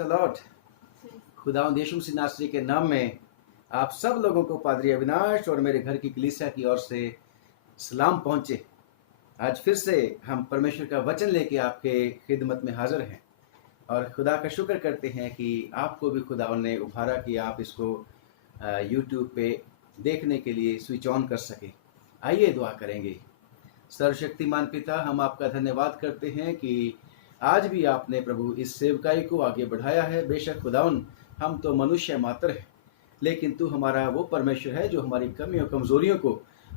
Lord, खुदावंद यीशु मसीह नासरी के नाम में आप सब लोगों को पादरी अविनाश और मेरे घर की कलीसिया की ओर से सलाम पहुंचे। आज फिर से हम परमेश्वर का वचन लेके आपके खिदमत में हाजिर हैं और खुदा का शुक्र करते हैं कि आपको भी खुदावन ने उभारा कि आप इसको यूट्यूब पे देखने के लिए स्विच ऑन कर सके। आइए दुआ करेंगे। सर्वशक्तिमान पिता, हम आपका धन्यवाद करते हैं कि आज भी आपने प्रभु इस सेवकाई को आगे बढ़ाया है। बेशक खुदावन, हम तो मनुष्य मात्र हैं, लेकिन तू हमारा वो परमेश्वर है जो हमारी कमियों कमजोरियों को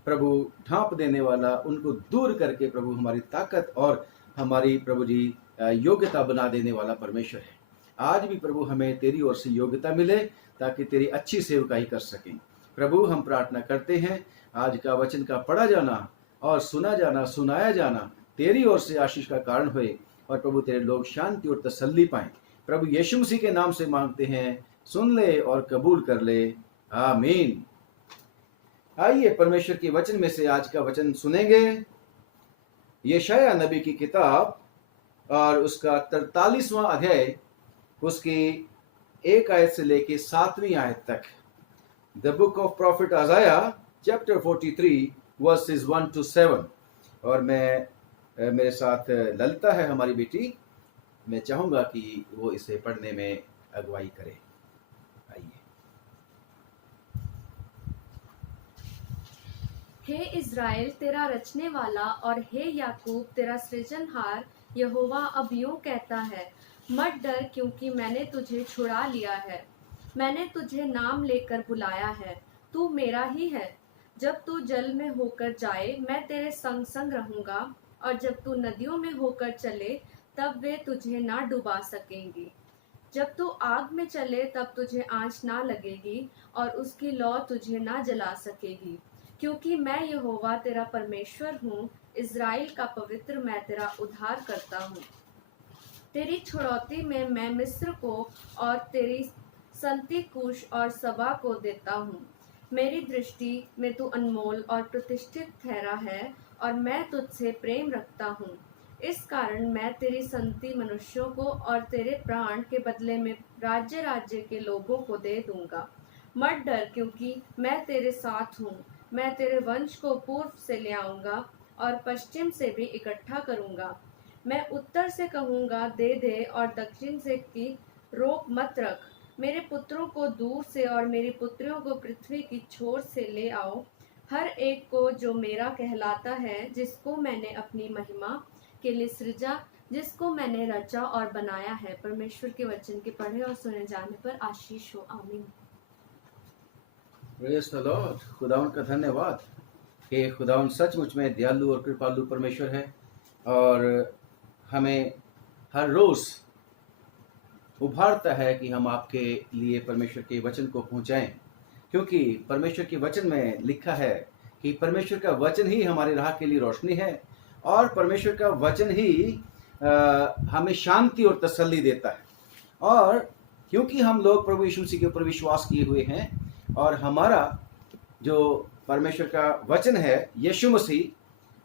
प्रभु ढांप देने वाला, उनको दूर करके प्रभु हमारी ताकत और हमारी प्रभु जी योग्यता बना देने वाला परमेश्वर है। आज भी प्रभु हमें तेरी ओर से योग्यता मिले ताकि तेरी अच्छी सेवकाई कर सकें। प्रभु हम प्रार्थना करते हैं आज का वचन का पढ़ा जाना और सुना जाना, सुनाया जाना तेरी ओर से आशीष का कारण होए और प्रभु तेरे लोग शांति और तसल्ली पाएं। प्रभु यीशु मसीह के नाम से मांगते हैं, सुन ले और कबूल कर ले, आमीन। आइए परमेश्वर के वचन में से आज का वचन सुनेंगे। यशायाह नबी की किताब और उसका 43वां अध्याय, उसकी 1 आयत से लेके 7वीं आयत तक। The book of profit आइज़ाया chapter 43 versus 1 to 7। और मेरे साथ ललिता है हमारी बेटी, मैं चाहूंगा कि वो इसे पढ़ने में अगुवाई करे। आइए। हे इज़राइल, तेरा रचने वाला और हे याकूब तेरा सृजनहार यहोवा अब यूं कहता है, मत डर, क्योंकि मैंने तुझे छुड़ा लिया है। मैंने तुझे नाम लेकर बुलाया है, तू मेरा ही है। जब तू जल में होकर जाए, मैं तेरे संग संग रहूंगा, और जब तू नदियों में होकर चले, तब वे तुझे ना डुबा सकेंगी। जब तू आग में चले, तब तुझे आंच ना लगेगी, और उसकी लौ तुझे ना जला सकेगी। क्योंकि मैं यहोवा तेरा परमेश्वर हूँ, इज़राइल का पवित्र, मैं तेरा उद्धार करता हूँ। तेरी छुड़ौती में मैं मिस्र को और तेरी संति कूश और सबा को देता हूँ। मेरी दृष्टि में तू अनमोल और प्रतिष्ठित ठहरा है, और मैं तुझसे प्रेम रखता हूँ। इस कारण मैं तेरी संति मनुष्यों को और तेरे प्राण के बदले में राज्य राज्य के लोगों को दे दूंगा। मत डर, क्योंकि मैं तेरे साथ हूँ। मैं तेरे वंश को पूर्व से ले आऊंगा और पश्चिम से भी इकट्ठा करूंगा। मैं उत्तर से कहूंगा दे दे, और दक्षिण से कि रोक मत रख। मेरे पुत्रों को दूर से और मेरी पुत्रियों को पृथ्वी की छोर से ले आओ। हर एक को जो मेरा कहलाता है, जिसको मैंने अपनी महिमा के लिए सृजा, जिसको मैंने रचा और बनाया है। परमेश्वर के वचन के पढ़े और सुने जाने पर आशीष हो, आमीन। Praise the Lord. खुदावन का धन्यवाद कि खुदावन सचमुच में दयालु और कृपालु परमेश्वर है और हमें हर रोज उभारता है कि हम आपके लिए परमेश्वर के वचन को पहुंचाएं, क्योंकि परमेश्वर के वचन में लिखा है कि परमेश्वर का वचन ही हमारी राह के लिए रोशनी है और परमेश्वर का वचन ही हमें शांति और तसल्ली देता है। और क्योंकि हम लोग प्रभु यीशु मसीह के ऊपर विश्वास किए हुए हैं और हमारा जो परमेश्वर का वचन है यीशु मसीह,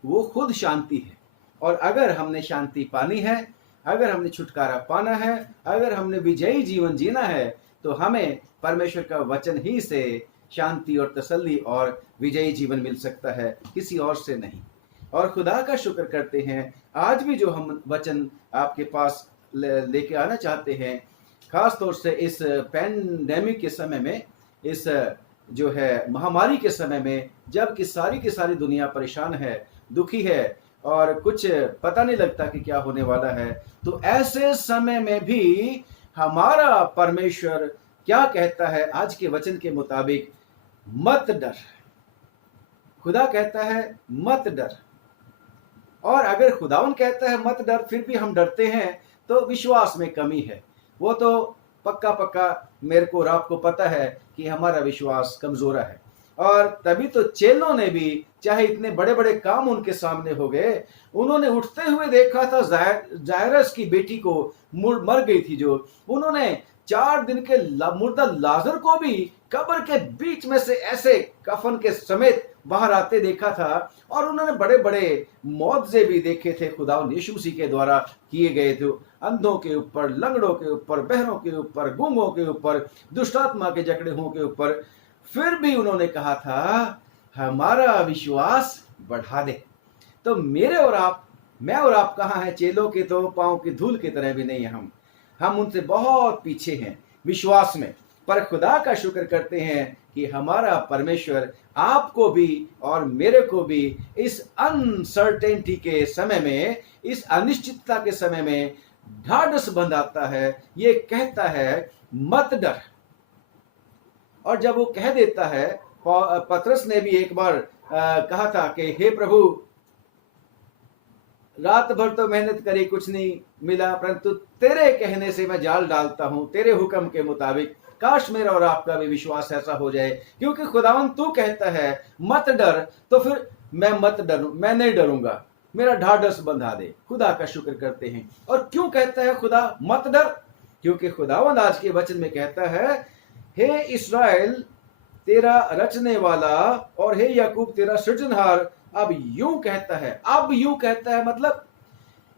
वो खुद शांति है। और अगर हमने शांति पानी है, अगर हमने छुटकारा पाना है, अगर हमने विजयी जीवन जीना है, तो हमें परमेश्वर का वचन ही से शांति और तसल्ली और विजयी जीवन मिल सकता है, किसी और से नहीं। और खुदा का शुक्र करते हैं, आज भी जो हम वचन आपके पास लेके आना चाहते हैं, खास तौर से इस पैंडेमिक के समय में, इस जो है महामारी के समय में, जब कि सारी की सारी दुनिया परेशान है, दुखी है और कुछ पता नहीं लगता कि क्या होने वाला है, तो ऐसे समय में भी हमारा परमेश्वर क्या कहता है आज के वचन के मुताबिक, मत डर। खुदा कहता है मत डर। और अगर खुदावन कहता है मत डर, फिर भी हम डरते हैं, तो विश्वास में कमी है। वो तो पक्का मेरे को और आपको पता है कि हमारा विश्वास कमजोर है। और तभी तो चेलों ने भी, चाहे इतने बड़े बड़े काम उनके सामने हो गए, उन्होंने उठते हुए देखा था जायरस की बेटी को मर गई थी, जो उन्होंने 4 दिन के मुर्दा लाजर को भी कब्र के बीच में से ऐसे कफन के समेत बाहर आते देखा था। और उन्होंने बड़े बड़े मौजज़े भी देखे थे खुदा यीशु मसीह के द्वारा किए गए थे। अंधों के ऊपर, लंगड़ों के ऊपर, बहरों के ऊपर, गूंगों के ऊपर, दुष्टात्मा के जकड़े हुओं के ऊपर। फिर भी उन्होंने कहा था हमारा विश्वास बढ़ा दे। तो मैं और आप कहाँ हैं? चेलों के तो पांव की धूल की तरह भी नहीं है। हम उनसे बहुत पीछे हैं विश्वास में। पर खुदा का शुक्र करते हैं कि हमारा परमेश्वर आपको भी और मेरे को भी इस अनसर्टेनिटी के समय में, इस अनिश्चितता के समय में ढाढ़स बंधाता है। ये कहता है मत डर। और जब वो कह देता है, पतरस ने भी एक बार कहा था कि हे प्रभु, रात भर तो मेहनत करी, कुछ नहीं मिला, परंतु तेरे कहने से मैं जाल डालता हूं, तेरे हुक्म के मुताबिक। काश मेरा और आपका भी विश्वास ऐसा हो जाए, क्योंकि खुदावन तू कहता है मत डर, तो फिर मैं मत डरूं, मैं नहीं डरूंगा, मेरा ढाढ़स बंधा दे। खुदा का शुक्र करते हैं। और क्यों कहता है खुदा मत डर? क्योंकि खुदावन आज के वचन में कहता है हे इस्राएल तेरा रचने वाला और हे याकूब तेरा सृजनहार अब यूं कहता है। अब यूं कहता है मतलब,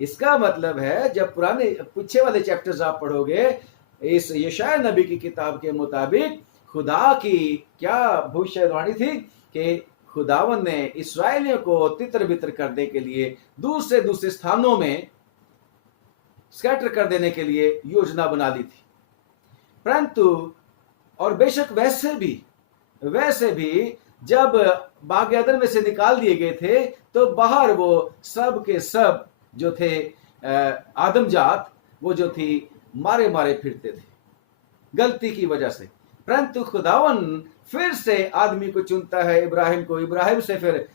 इसका मतलब है जब पुराने पीछे वाले चैप्टर्स आप पढ़ोगे, इस यशायाह नबी की किताब के मुताबिक खुदा की क्या भविष्यवाणी थी कि खुदावन ने इस्राएलियों को तितर बितर करने के लिए, दूसरे दूसरे स्थानों में स्कैटर कर देने के लिए योजना बना ली थी। परंतु और बेशक वैसे भी जब बाग अदन में से निकाल दिए गए थे, तो बाहर वो सब के सब जो थे आदमजात, वो जो थी मारे मारे फिरते थे गलती की वजह से। परंतु खुदावन फिर से आदमी को चुनता है, इब्राहिम को, इब्राहिम से फिर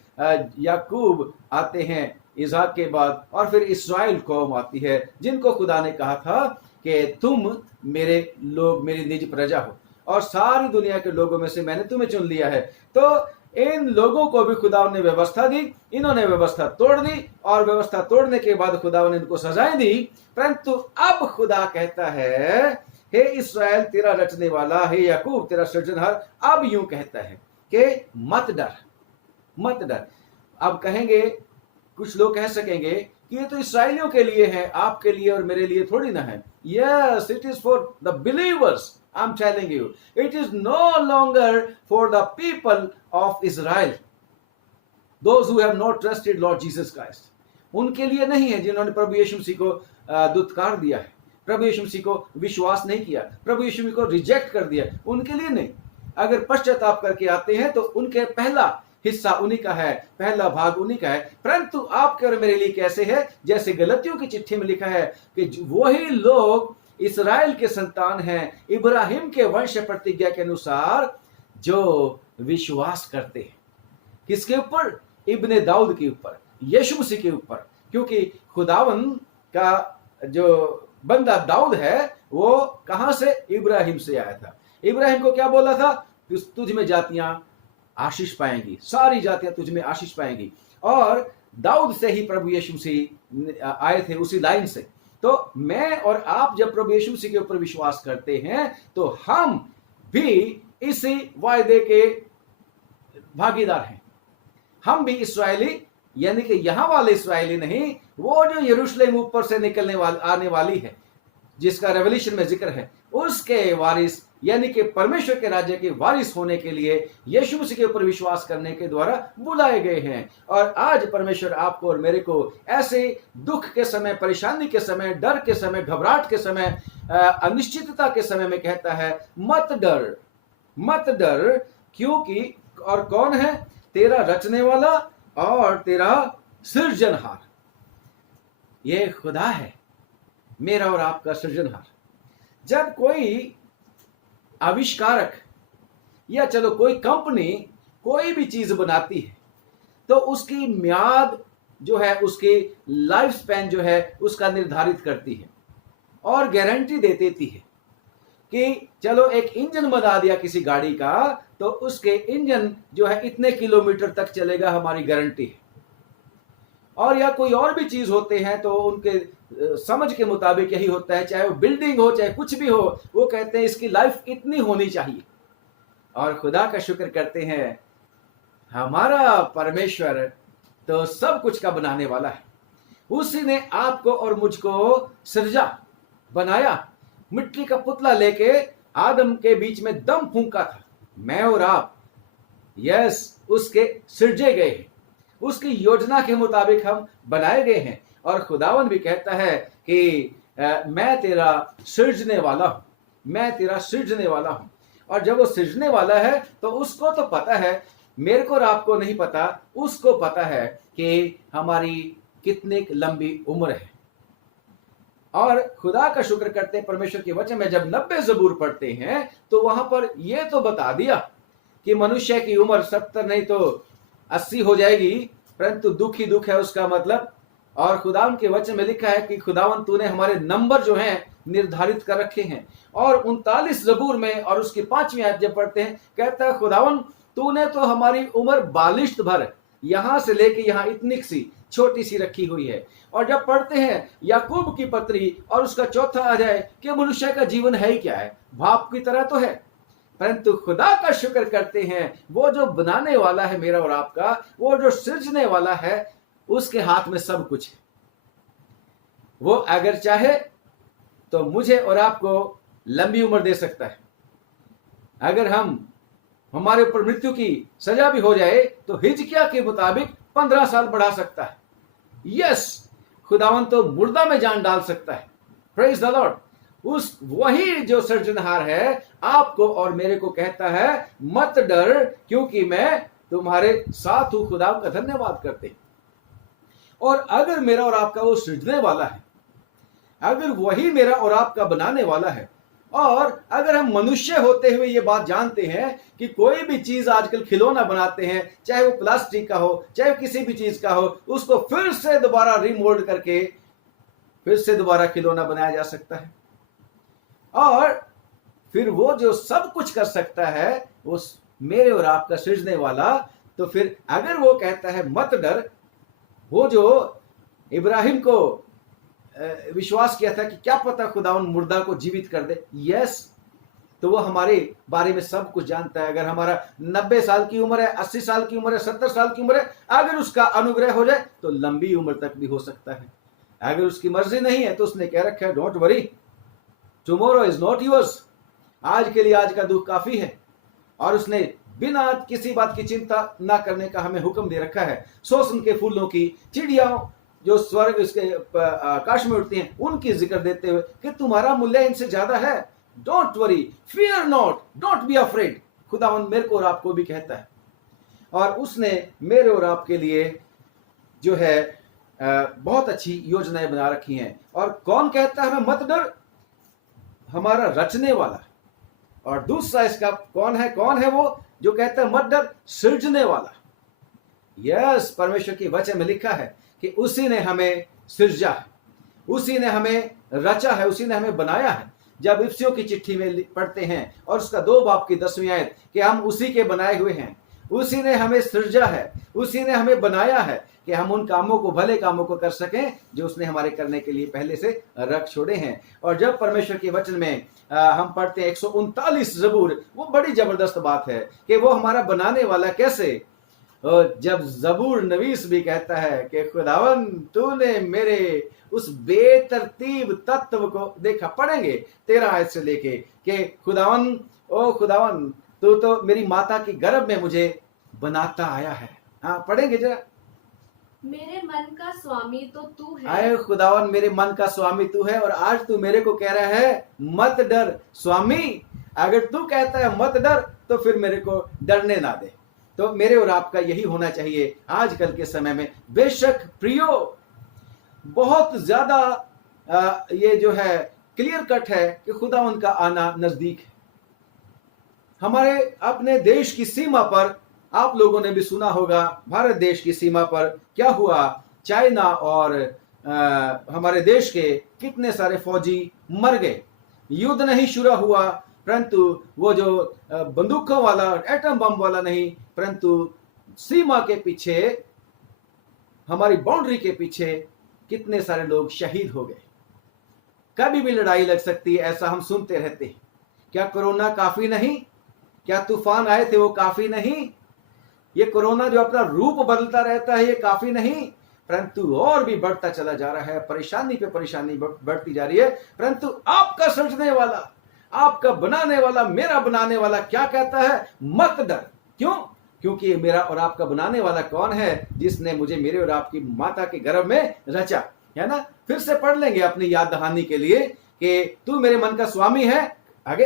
याकूब आते हैं इसहाक के बाद, और फिर इस्राएल कौम आती है, जिनको खुदा ने कहा था कि तुम मेरे लोग, मेरी निज प्रजा हो, और सारी दुनिया के लोगों में से मैंने तुम्हें चुन लिया है। तो इन लोगों को भी खुदा ने व्यवस्था दी, इन्होंने व्यवस्था तोड़ दी, और व्यवस्था तोड़ने के बाद खुदा ने इनको सजाएं दी। परंतु अब खुदा कहता है हे इस्राएल तेरा रचने वाला, हे याकूब तेरा सृजनहार, अब यूं कहता है कि मत डर, मत डर। अब कहेंगे, कुछ लोग कह सकेंगे कि ये तो इस्राएलियों के लिए है, आपके लिए और मेरे लिए थोड़ी ना है। Yes, it is for the believers. I'm telling you, it is no longer for the people of Israel, those who have not trusted Lord Jesus Christ. उनके लिए नहीं है जिन्होंने प्रभु यीशु मसीह को दुत्कार दिया है, प्रभु यीशु मसीह को विश्वास नहीं किया, प्रभु यीशु मसीह को रिजेक्ट कर दिया, उनके लिए नहीं। अगर पश्चाताप करके आते हैं तो उनके पहला हिस्सा उन्हीं का है, पहला भाग उन्हीं का है। परंतु आपके और मेरे लिए कैसे है? जैसे गलतियों की चिट्ठी में लिखा है कि वही लोग इस्राएल के संतान हैं, इब्राहिम के वंश प्रतिज्ञा के अनुसार, जो विश्वास करते हैं। किसके ऊपर? इब्ने दाऊद के ऊपर, यीशु मसीह के ऊपर। क्योंकि खुदावन का जो बंदा दाऊद है वो कहां से? इब्राहिम से आया था। इब्राहिम को क्या बोला था? तुझ में जातियां आशीष पाएंगी, सारी जातियां तुझ में आशीष पाएंगी। और दाऊद से ही प्रभु यीशु मसीह आए थे, उसी लाइन से। तो मैं और आप जब प्रभु यीशु मसीह के ऊपर विश्वास करते हैं तो हम भी इसी वायदे के भागीदार हैं। हम भी इस्राएली, यानी कि यहां वाले इस्राएली नहीं, वो जो यरूशलेम ऊपर से निकलने वाली आने वाली है, जिसका रेवल्यूशन में जिक्र है, उसके वारिस, यानी कि परमेश्वर के राज्य के वारिस होने के लिए यीशु मसीह के ऊपर विश्वास करने के द्वारा बुलाए गए हैं। और आज परमेश्वर आपको और मेरे को ऐसे दुख के समय, परेशानी के समय, डर के समय, घबराहट के समय, अनिश्चितता के समय में कहता है मत डर, मत डर। क्योंकि और कौन है? तेरा रचने वाला और तेरा सृजनहार। ये खुदा है, मेरा और आपका सृजनहार। जब कोई आविष्कारक या चलो कोई कंपनी कोई भी चीज बनाती है तो उसकी म्याद जो है, उसकी लाइफ स्पैन जो है, उसका निर्धारित करती है और गारंटी दे देती है कि चलो एक इंजन बना दिया किसी गाड़ी का तो उसके इंजन जो है इतने किलोमीटर तक चलेगा, हमारी गारंटी है। और या कोई और भी चीज होते हैं तो उनके समझ के मुताबिक यही होता है, चाहे वो बिल्डिंग हो चाहे कुछ भी हो, वो कहते हैं इसकी लाइफ इतनी होनी चाहिए। और खुदा का शुक्र करते हैं, हमारा परमेश्वर तो सब कुछ का बनाने वाला है। उसी ने आपको और मुझको सृजा, बनाया, मिट्टी का पुतला लेके आदम के बीच में दम फूंका था। मैं और आप उसके सृजे गए हैं, उसकी योजना के मुताबिक हम बनाए गए हैं। और खुदावन भी कहता है कि मैं तेरा सृजने वाला हूं, मैं तेरा सृजने वाला हूं। और जब वो सृजने वाला है तो उसको तो पता है, मेरे को और आपको नहीं पता, उसको पता है कि हमारी कितनी लंबी उम्र है। और खुदा का शुक्र करते हैं, परमेश्वर के वचन में जब 90 ज़बूर पढ़ते हैं तो वहां पर यह तो बता दिया कि मनुष्य की उम्र 70 नहीं तो 80 हो जाएगी, परंतु दुख ही दुख है उसका मतलब। और खुदावन के वचन में लिखा है कि खुदावन तूने हमारे नंबर जो हैं निर्धारित कर रखे हैं। और 39 ज़बूर में और उसकी 5वीं आयत जब पढ़ते हैं, कहता है खुदावन तूने तो हमारी उम्र बालिश्त भर यहां से लेके यहां इतनी सी छोटी सी रखी हुई है। और जब पढ़ते हैं याकूब की पत्री और उसका 4था अध्याय कि मनुष्य का जीवन है ही क्या है, भाप की तरह तो है, परंतु खुदा का शुक्र करते हैं वो जो बनाने वाला है मेरा और आपका, वो जो सृजने वाला है, उसके हाथ में सब कुछ है। वो अगर चाहे तो मुझे और आपको लंबी उम्र दे सकता है। अगर हमारे ऊपर मृत्यु की सजा भी हो जाए तो हिजकिय्याह के मुताबिक 15 साल बढ़ा सकता है। खुदावन तो मुर्दा में जान डाल सकता है। Praise the Lord. उस वही जो सृजनहार है आपको और मेरे को कहता है मत डर क्योंकि मैं तुम्हारे साथ हूं। खुदा का धन्यवाद करते हैं। और अगर मेरा और आपका वो सृजने वाला है, अगर वही मेरा और आपका बनाने वाला है, और अगर हम मनुष्य होते हुए ये बात जानते हैं कि कोई भी चीज आजकल खिलौना बनाते हैं, चाहे वो प्लास्टिक का हो चाहे किसी भी चीज का हो, उसको फिर से दोबारा रिमोल्ड करके फिर से दोबारा खिलौना बनाया जा सकता है। और फिर वो जो सब कुछ कर सकता है वो मेरे और आपका सृजने वाला, तो फिर अगर वो कहता है मत डर, वो जो इब्राहिम को विश्वास किया था कि क्या पता खुदावन मुर्दा को जीवित कर दे, तो वो हमारे बारे में सब कुछ जानता है। अगर हमारा 90 साल की उम्र है, 80 साल की उम्र है, 70 साल की उम्र है, अगर उसका अनुग्रह हो जाए तो लंबी उम्र तक भी हो सकता है। अगर उसकी मर्जी नहीं है तो उसने कह रखा है don't worry, tomorrow is not yours. आज के लिए आज का दुख काफी है। और उसने बिना किसी बात की चिंता ना करने का हमें हुक्म दे रखा है। सोसन के फूलों की, चिड़ियाओं जो स्वर्ग उसके आकाश में उड़ती हैं, उनकी जिक्र देते हुए कि तुम्हारा मूल्य इनसे ज्यादा है। Don't worry, fear not, don't be afraid. खुदावन मेरे को और आपको भी कहता है। और उसने मेरे और आपके लिए जो है बहुत अच्छी योजनाएं बना रखी हैं। और कौन कहता है हमें मत डर? हमारा रचने वाला। और दूसरा इसका कौन है वो जो कहता है मत डर? सृजने वाला। परमेश्वर के वचन में लिखा है कि उसी ने हमें सृजा है, उसी ने हमें रचा है, उसी ने हमें बनाया है। जब इफिसियों की चिट्ठी में पढ़ते हैं और उसका 2 बाब की 10वीं आयत कि हम उसी के बनाए हुए हैं, उसी ने हमें सृजा है, उसी ने हमें बनाया है कि हम उन कामों को, भले कामों को कर सकें जो उसने हमारे करने के लिए पहले से रख छोड़े हैं। और जब परमेश्वर के वचन में हम पढ़ते हैं 139 ज़बूर, वो बड़ी जबरदस्त बात है कि वो हमारा बनाने वाला कैसे। और जब ज़बूर नवीस भी कहता है कि खुदावन तूने मेरे उस बेतरतीब तत्व को देखा, पढ़ेंगे 13 आयत से लेके कि खुदावन, ओ खुदावन तू तो मेरी माता की गर्भ में मुझे बनाता आया है। हाँ पढ़ेंगे जरा। मेरे मन का स्वामी तो तू है। आए खुदावन मेरे मन का स्वामी तू है। और आज तू मेरे को कह रहा है मत डर। स्वामी अगर तू कहता है मत डर तो फिर मेरे को डरने ना दे। तो मेरे और आपका यही होना चाहिए आजकल के समय में। बेशक प्रियो, बहुत ज्यादा ये जो है क्लियर कट है कि खुदा उनका आना नजदीक है। हमारे अपने देश की सीमा पर आप लोगों ने भी सुना होगा, भारत देश की सीमा पर क्या हुआ। चाइना और हमारे देश के कितने सारे फौजी मर गए। युद्ध नहीं शुरू हुआ, परंतु वो जो बंदूकों वाला, एटम बम वाला नहीं, परंतु सीमा के पीछे, हमारी बाउंड्री के पीछे कितने सारे लोग शहीद हो गए। कभी भी लड़ाई लग सकती है, ऐसा हम सुनते रहते हैं। क्या कोरोना काफी नहीं? क्या तूफान आए थे वो काफी नहीं? ये कोरोना जो अपना रूप बदलता रहता है ये काफी नहीं? परंतु और भी बढ़ता चला जा रहा है, परेशानी पे परेशानी बढ़ती जा रही है। परंतु आपका सृजने वाला, आपका बनाने वाला, मेरा बनाने वाला क्या कहता है? मत डर। क्यों? क्योंकि मेरा और आपका बनाने वाला कौन है? जिसने मुझे मेरे और आपकी माता के गर्भ में रचा, है ना। फिर से पढ़ लेंगे अपनी याद दहानी के लिए कि तू मेरे मन का स्वामी है। आगे,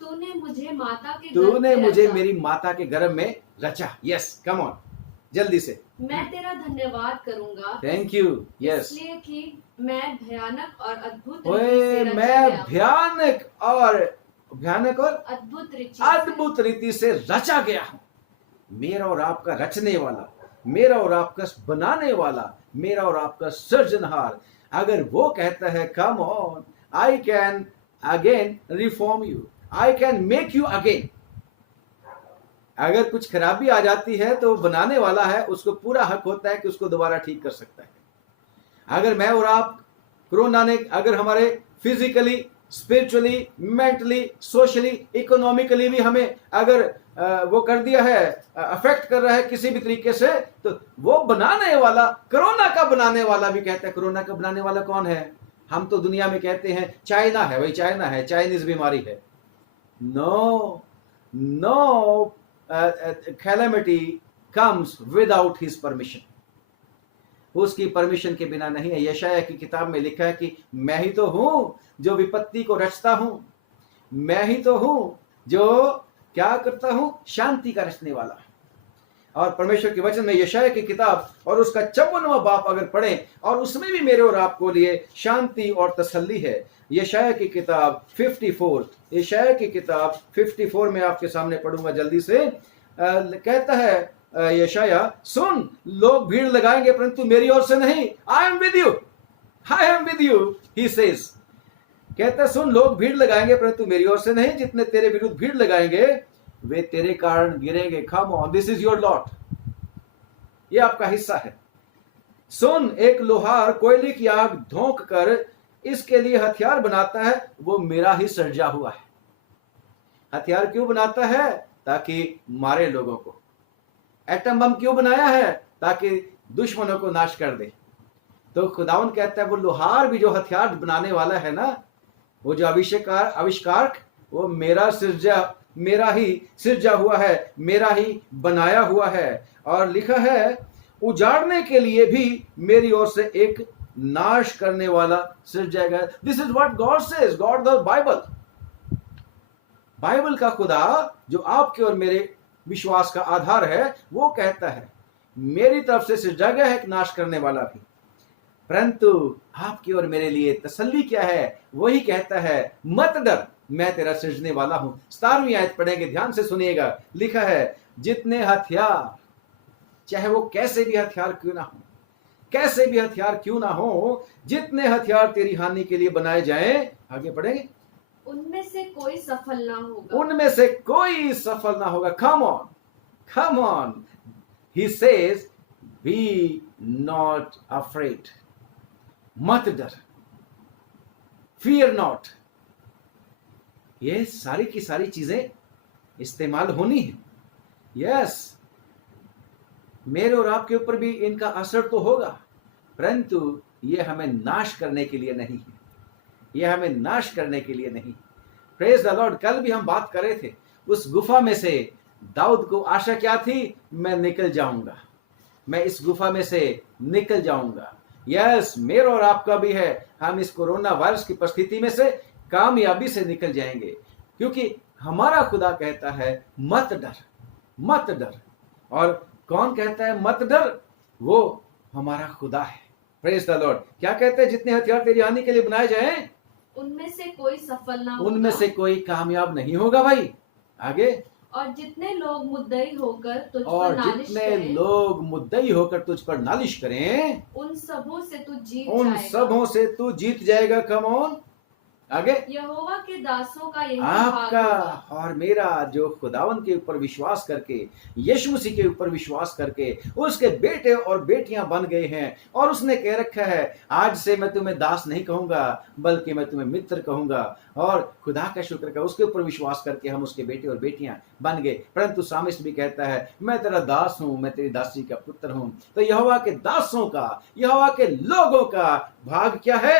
तूने मुझे माता के तूने गर्भ में मुझे रचा। मेरी माता के गर्भ में रचा। यस, कम ऑन, जल्दी से। मैं तेरा धन्यवाद करूंगा, थैंक यू। यस, इसलिए कि मैं भयानक और अद्भुत ओए, रीति से रचा मैं गया हूँ। भयानक और अद्भुत रीति से। अद्भुत रीति से रचा गया हूं। मेरा और आपका रचने वाला, मेरा और आपका बनाने वाला, मेरा और आपका सृजनहार, अगर वो कहता है कम on, I can again reform you, I can make you again. अगर कुछ खराबी आ जाती है तो बनाने वाला है, उसको पूरा हक होता है कि उसको दोबारा ठीक कर सकता है। अगर मैं और आप कोरोना ने अगर हमारे physically, spiritually, mentally, socially, economically भी हमें अगर वो कर दिया है, अफेक्ट कर रहा है किसी भी तरीके से, तो वो बनाने वाला, कोरोना का बनाने वाला भी कहता है। कोरोना का बनाने वाला कौन है? हम तो दुनिया में कहते हैं चाइना है, भाई चाइना है, चाइनीज बीमारी है। No no, calamity comes without his permission. उसकी परमिशन के बिना नहीं है। यशायाह की किताब में लिखा है कि मैं ही तो हूं जो विपत्ति को रचता हूं, मैं ही तो हूं जो क्या करता हूं? शांति का रचने वाला। और परमेश्वर के वचन में यशायाह की किताब और उसका 54वां बाप अगर पढ़ें, और उसमें भी मेरे और आपको लिए शांति और तसल्ली है। यशायाह की किताब 54, यशायाह की किताब 54 में आपके सामने पढ़ूंगा जल्दी से। कहता है यशायाह, सुन, लोग भीड़ लगाएंगे परंतु मेरी ओर से नहीं। आई am with you, I am with you, he says. कहता है सुन, लोग भीड़ लगाएंगे परंतु मेरी ओर से नहीं। जितने तेरे विरुद्ध भीड़ लगाएंगे वे तेरे कारण गिरेंगे। Come on, this is your lot, ये आपका हिस्सा है। सुन, एक लोहार कोयले की आग धोंक कर इसके लिए हथियार बनाता है, वो मेरा ही सृजा हुआ है। हथियार क्यों बनाता है? ताकि मारे लोगों को। एटम बम क्यों बनाया है? ताकि दुश्मनों को नाश कर दे। तो खुदावन कहता है वो लोहार भी जो हथियार बनाने वाला है ना, वो जो आविष्कार, वो मेरा ही सृजा हुआ है, मेरा ही बनाया हुआ है। और लिखा है उजाड़ने के लिए भी मेरी ओर से एक नाश करने वाला सृजाएगा। This is what God says, God the Bible. Bible का खुदा जो आपके और मेरे विश्वास का आधार है, वो कहता है मेरी तरफ से सृजा गया है एक नाश करने वाला भी। परंतु आपकी और मेरे लिए तसल्ली क्या है? वही कहता है मत डर, मैं तेरा सृजने वाला हूं। 17वीं आयत पढ़ेंगे, ध्यान से सुनिएगा। लिखा है जितने हथियार, चाहे वो कैसे भी हथियार क्यों ना हो, कैसे भी हथियार क्यों ना हो, जितने हथियार तेरी हानि के लिए बनाए जाएं, आगे पढ़ेंगे, उनमें से कोई सफल ना होगा। उनमें से कोई सफल ना होगा। Come on, come on, he says be not afraid, मत डर, फियर नॉट। ये सारी की सारी चीजें इस्तेमाल होनी है। यस, मेरे और आपके ऊपर भी इनका असर तो होगा, परंतु ये हमें नाश करने के लिए नहीं है, ये हमें नाश करने के लिए नहीं। Praise the Lord. कल भी हम बात कर रहे थे, उस गुफा में से दाऊद को आशा क्या थी? मैं निकल जाऊंगा, मैं इस गुफा में से निकल जाऊंगा। यस, मेरा और आपका भी है, हम इस कोरोना वायरस की परिस्थिति में से कामयाबी से निकल जाएंगे, क्योंकि हमारा खुदा कहता है मत डर, मत डर। और कौन कहता है मत डर? वो हमारा खुदा है। Praise the Lord. क्या कहते हैं? जितने हथियार तेरी हानि के लिए बनाए जाएं, उनमें से कोई सफल ना होगा। उनमें से कोई कामयाब नहीं होगा। भाई आगे, और जितने लोग मुद्दई होकर तुझ पर और नालिश जितने करें, लोग मुद्दई होकर तुझ पर नालिश करें, उन सबों से तू जीत उन जाएगा। सबों से तू जीत जाएगा। कम ऑन, आगे यहोवा के दासों का यही भाग आपका होगा। और मेरा जो खुदावन के ऊपर विश्वास करके, यीशु मसीह के ऊपर विश्वास करके उसके बेटे और बेटियां बन गए हैं। और उसने कह रखा है, आज से मैं तुम्हें दास नहीं कहूंगा बल्कि मैं तुम्हें मित्र कहूंगा। और खुदा का शुक्र का उसके ऊपर विश्वास करके हम उसके बेटे और बेटियां बन गए। परंतु सामिस्ट भी कहता है, मैं तेरा दास हूं, मैं तेरी दासी का पुत्र हूं। तो यहोवा के दासों का, यहोवा के लोगों का भाग क्या है?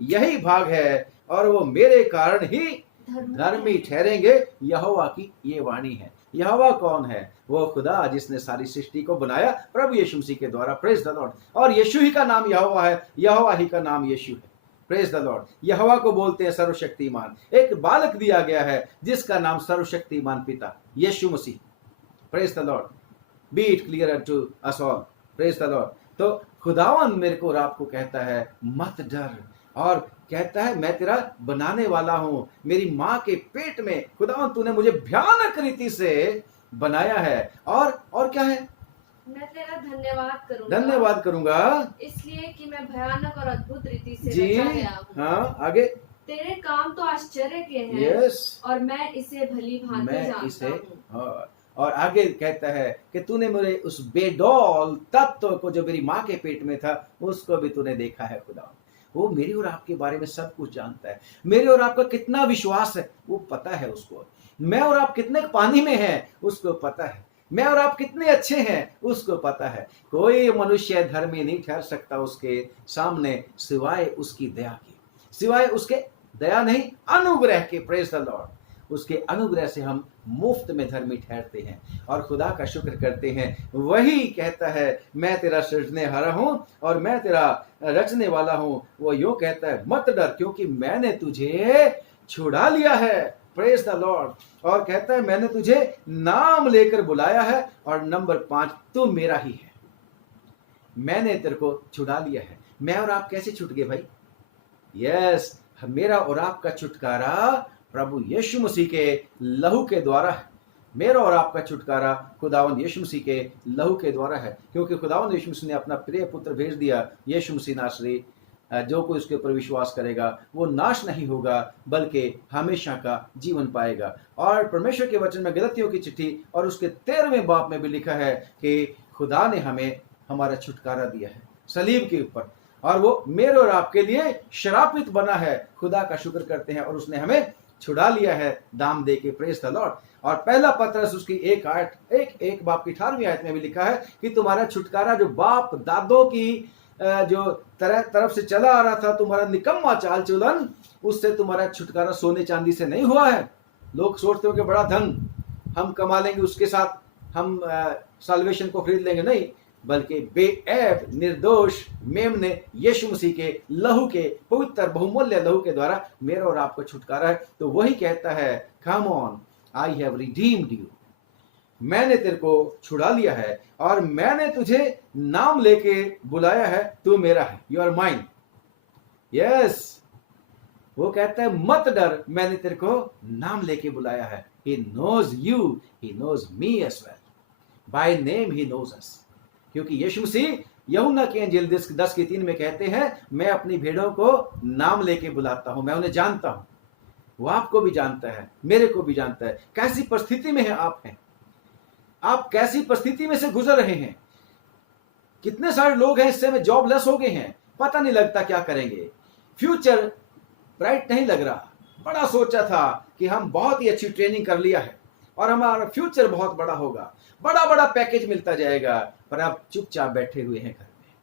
यही भाग है, और वो मेरे कारण ही धर्मी ठहरेंगे। यहोवा की ये वाणी है। यहोवा कौन है? वो खुदा जिसने सारी सृष्टि को बनाया, प्रभु यीशु मसीह के द्वारा। Praise the Lord. और यीशु ही का नाम यहोवा है, यहोवा ही का नाम यीशु है। Praise the Lord. यहोवा को बोलते हैं सर्वशक्तिमान। एक बालक दिया गया है जिसका नाम सर्वशक्तिमान पिता Yeshu Masih. Praise the lord. Be it clear to us all. Praise the lord. तो खुदावन मेरे को और आपको कहता है, मत डर। और कहता है, मैं तेरा बनाने वाला हूं। मेरी मां के पेट में खुदावन तूने मुझे भयानक रीति से बनाया है। और क्या है? मैं तेरा धन्यवाद करूंगा। धन्यवाद करूंगा इसलिए कि मैं भयानक और अद्भुत रीति से जी। रचा गया हूँ। हाँ, आगे। तेरे काम तो आश्चर्य के हैं। यस। और मैं इसे भली भांति मैं जानता इसे हूँ। और आगे कहता है कि तूने मेरे उस बेडौल तत्व को जो मेरी माँ के पेट में था, उसको भी तूने देखा है। खुदा वो मेरी और आपके बारे में सब कुछ जानता है। मेरे और आपका कितना विश्वास है वो पता है उसको। मैं और आप कितने पानी में हैं उसको पता है। मैं और आप कितने अच्छे हैं उसको पता है। कोई मनुष्य धर्मी नहीं ठहर सकता उसके सामने सिवाय उसकी दया के, सिवाय उसके दया नहीं, अनुग्रह के। Praise the Lord. उसके अनुग्रह से हम मुफ्त में धर्मी ठहरते हैं और खुदा का शुक्र करते हैं। वही कहता है, मैं तेरा सृजनेहारा हूं और मैं तेरा रचने वाला हूं। वो यूं कहता है, मत डर क्योंकि मैंने तुझे छुड़ा लिया है। Praise the Lord. और कहता है, मैंने तुझे नाम लेकर बुलाया है। और नंबर 5, तू मेरा ही है। मैंने तेरे को छुड़ा लिया है। मैं और आप कैसे छूट गए भाई? यस, मेरा और आपका छुटकारा प्रभु यीशु मसीह के लहू के द्वारा है। मेरा और आपका छुटकारा खुदावंद यीशु मसीह के लहू के द्वारा है। क्योंकि खुदावंद यीशु मसीह ने अपना प्रिय पुत्र भेज दिया, यीशु मसीह नासरी। जो कोई उसके ऊपर विश्वास करेगा वो नाश नहीं होगा बल्कि हमेशा का जीवन पाएगा। और परमेश्वर के वचन में गलतियों की चिट्ठी और उसके 13वें बाब में भी लिखा है कि खुदा ने हमें हमारा छुटकारा दिया है सलीब के ऊपर, और वो मेरे और आपके लिए शरापित बना है। खुदा का शुक्र करते हैं। और उसने हमें छुड़ा लिया है दाम दे के। Praise the Lord. और पहला पत्रस उसकी एक बाप की 18वीं आयत में भी लिखा है कि तुम्हारा छुटकारा जो बाप दादों की जो तरफ से चला आ रहा था, तुम्हारा निकम्मा चाल चलन, उससे तुम्हारा छुटकारा सोने चांदी से नहीं हुआ है। लोग सोचते हो कि बड़ा धन हम कमा लेंगे, उसके साथ हम साल्वेशन को खरीद लेंगे। नहीं, बल्कि बेऐब निर्दोष मेमने यीशु मसीह के लहू के पवित्र बहुमूल्य लहू के द्वारा मेरा और आपको छुटकारा है। तो वही कहता है, कम on, I have redeemed you. मैंने तेरे को छुड़ा लिया है और मैंने तुझे नाम लेके बुलाया है। तू मेरा है, यू आर माइन। यस, वो कहता है, मत डर, मैंने तेरे को नाम लेके बुलाया है। He knows you, he knows me as well, by name he knows us. क्योंकि यीशु मसीह यूहन्ना के इंजील 10:3 में कहते हैं, मैं अपनी भेड़ों को नाम लेके बुलाता हूं, मैं उन्हें जानता हूं। वो आपको भी जानता है, मेरे को भी जानता है। कैसी परिस्थिति में है आप हैं, आप कैसी परिस्थिति में से गुजर रहे हैं। कितने सारे लोग हैं इस समय जॉबलेस हो गए हैं, पता नहीं लगता क्या करेंगे, फ्यूचर ब्राइट नहीं लग रहा। बड़ा सोचा था कि हम बहुत ही अच्छी ट्रेनिंग कर लिया है और हमारा फ्यूचर बहुत बड़ा होगा, बड़ा बड़ा पैकेज मिलता जाएगा, पर आप चुपचाप बैठे हुए हैं घर में,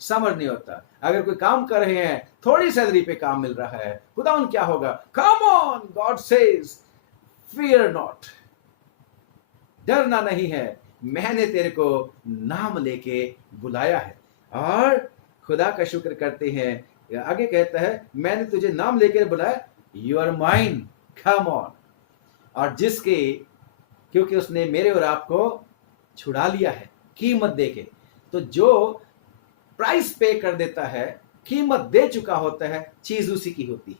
समझ नहीं होता। अगर कोई काम कर रहे हैं, थोड़ी सैलरी पे काम मिल रहा है, खुदावन क्या होगा? Come on, God says, fear not, डरना नहीं है, मैंने तेरे को नाम लेके बुलाया है। और खुदा का शुक्र करते हैं। आगे कहता है, मैंने तुझे नाम लेकर बुलाया, you are mine, come on. और जिसके, क्योंकि उसने मेरे और आपको छुड़ा लिया है कीमत देके, तो जो प्राइस पे कर देता है, कीमत दे चुका होता है, चीज उसी की होती है।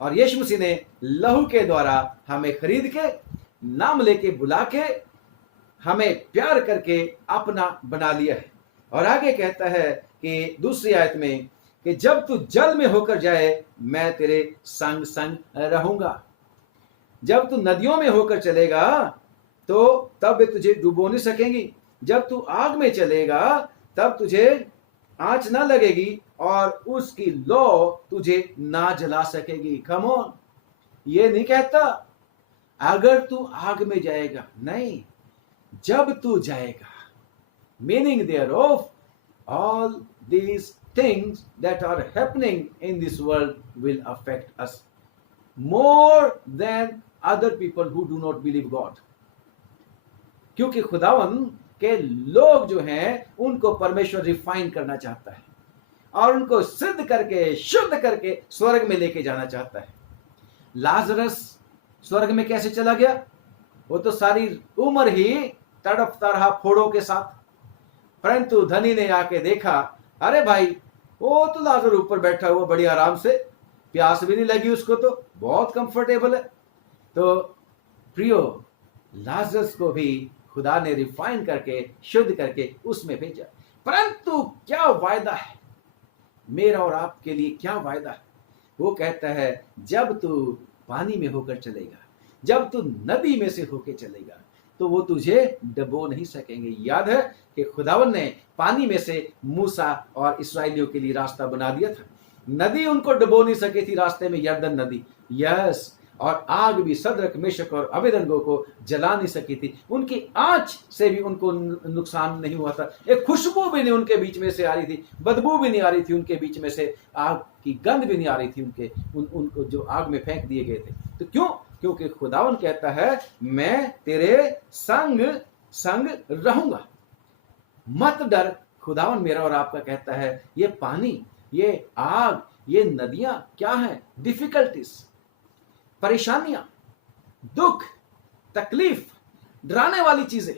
और यीशु मसीह ने लहू के द्वारा हमें खरीद के, नाम लेके बुला के, हमें प्यार करके अपना बना लिया है। और आगे कहता है कि दूसरी आयत में कि जब तू जल में होकर जाए मैं तेरे संग संग रहूंगा। जब तू नदियों में होकर चलेगा तो तब वे तुझे डुबो नहीं सकेंगी। जब तू आग में चलेगा तब तुझे आंच ना लगेगी और उसकी लौ तुझे ना जला सकेगी। कम ऑन, ये नहीं कहता अगर तू आग में जाएगा, नहीं, जब तू जाएगा। Meaning thereof all these things that are happening in this world will affect us more than other people who do not believe God. क्योंकि खुदावन के लोग जो हैं उनको परमेश्वर रिफाइन करना चाहता है और उनको सिद्ध करके शुद्ध करके स्वर्ग में लेके जाना चाहता है। लाजरस स्वर्ग में कैसे चला गया? वो तो सारी उम्र ही तड़पता रहा फोड़ों के साथ, परंतु धनी ने आके देखा, अरे भाई वो तो लाजर ऊपर बैठा हुआ बड़ी आराम से, प्यास भी नहीं लगी उसको, तो बहुत कंफर्टेबल है। तो प्रियो, लाजरस को भी खुदा ने रिफाइन करके शुद्ध करके उसमें भेजा। परंतु क्या वायदा है मेरा और आपके लिए? क्या वायदा है? वो कहता है जब तू पानी में होकर चलेगा, जब तू नदी में से होकर चलेगा तो वो तुझे डुबो नहीं सकेंगे। याद है कि खुदावन ने पानी में से मूसा और इस्राएलियों के लिए रास्ता बना दिया था। नदी उनको डुबो नहीं सकी थी रास्ते में, यरदन नदी। यस, और आग भी सदरक मेशक और अबेदनगो को जला नहीं सकी थी। उनकी आंच से भी उनको नुकसान नहीं हुआ था। एक खुशबू भी नहीं उनके बीच में से आ रही थी, बदबू भी नहीं आ रही थी उनके बीच में से, आग की गंध भी नहीं आ रही थी उनके उनको जो आग में फेंक दिए गए थे। तो क्यों? क्योंकि खुदावन कहता है मैं तेरे संग संग रहूंगा, मत डर। खुदावन मेरा और आपका कहता है ये पानी, ये आग, ये नदियां क्या है? डिफिकल्टीज, परेशानियां, दुख, तकलीफ, डराने वाली चीजें,